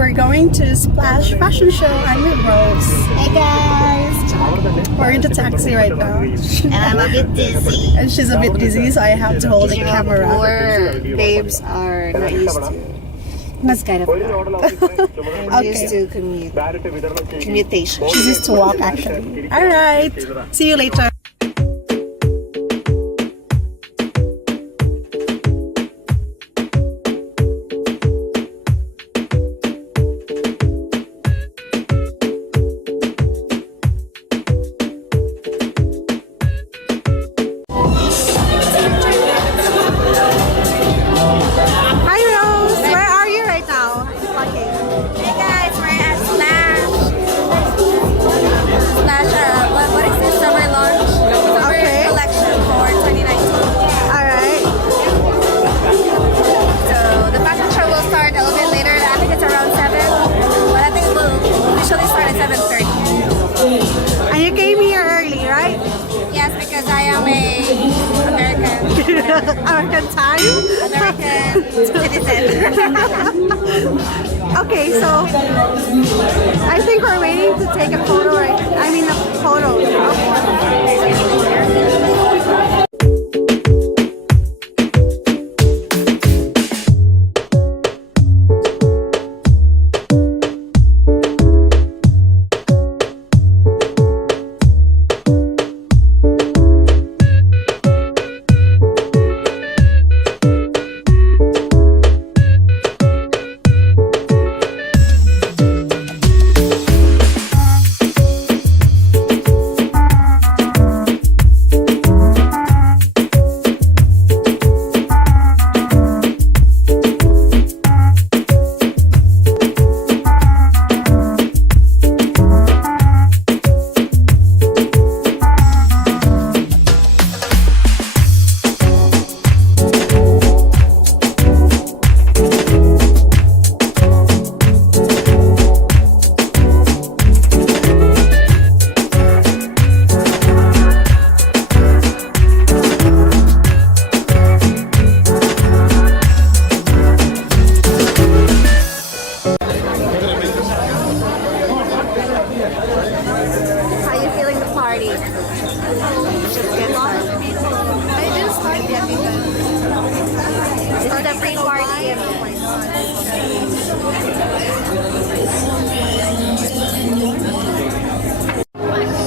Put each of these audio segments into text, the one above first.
we're going to Splash Fashion Show. I'm with Rose. Hey guys! We're in the taxi right now. And I'm a bit dizzy. And she's a bit dizzy, so I have to hold the camera. Poor babes are not used to this kind of I'm used to commutation. She's used to walk actually. Alright. See you later. And you came here early, right? Yes, because I am a American. American time? American citizen. Okay, so I think we're waiting to take a photo, right? I mean a photo.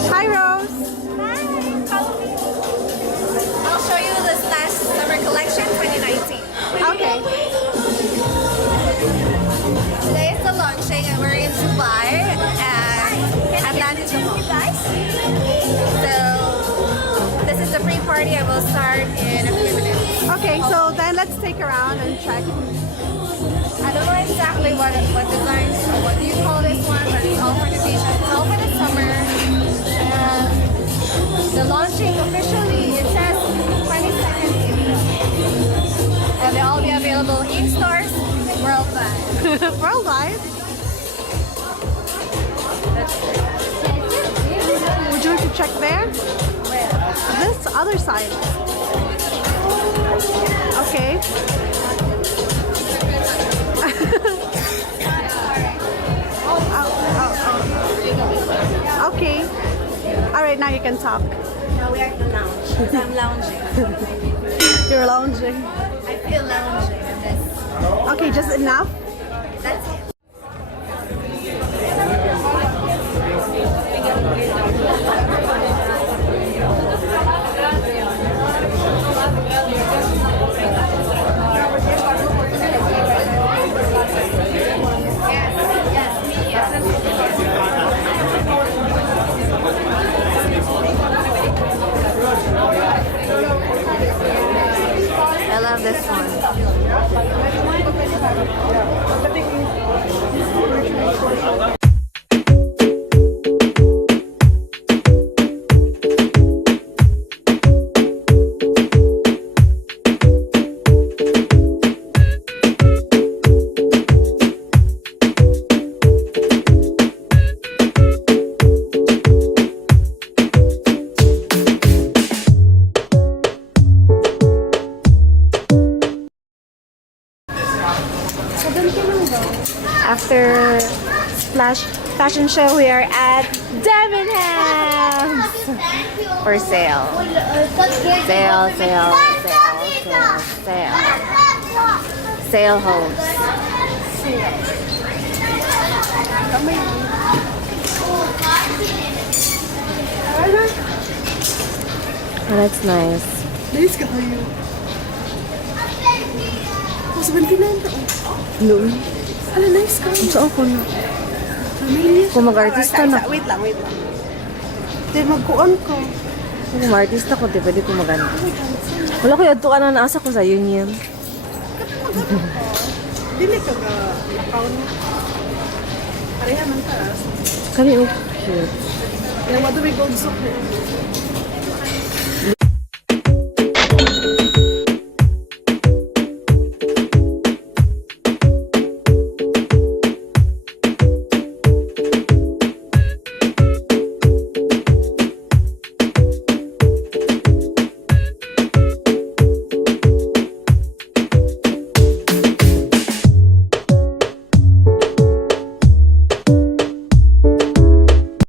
Hi Rose. Hi. I'll show you this last summer collection 2019. Okay. Today is the launching and we're in Dubai and Atlanta. So this is the pre-party. I will start in a few minutes. Okay, so then let's take around and check. I don't know exactly what designs or what do you call this one, but it's all for the t-shirt. It's all for the summer. The launching officially, it says 22nd April. And they'll all be available in stores worldwide. Worldwide? Would you like to check there? Where? This other side. Okay. Okay. Alright, now you can talk. Now we are at the lounge. I'm lounging. You're lounging. I feel lounging in this. Okay, just enough? That's it. I love this one. After Splash Fashion Show, we are at Debenhams for sale. Sale, sale, sale, sale, sale. Sale hose. Oh, that's nice. Nice ka kayo. Oh, 79 ka. Noon. Ala, nice ka. So ako na. Familiar. Kung mag-artista na. Wait lang. Di, magkuan ko. Kung mag-artista ko, di pwede ko maganda. Wala ko yung ka na naasa ko sa Union. Dili ka ga account. Pareha man taas. Kami, oh, cute. Yung madumi gold soap.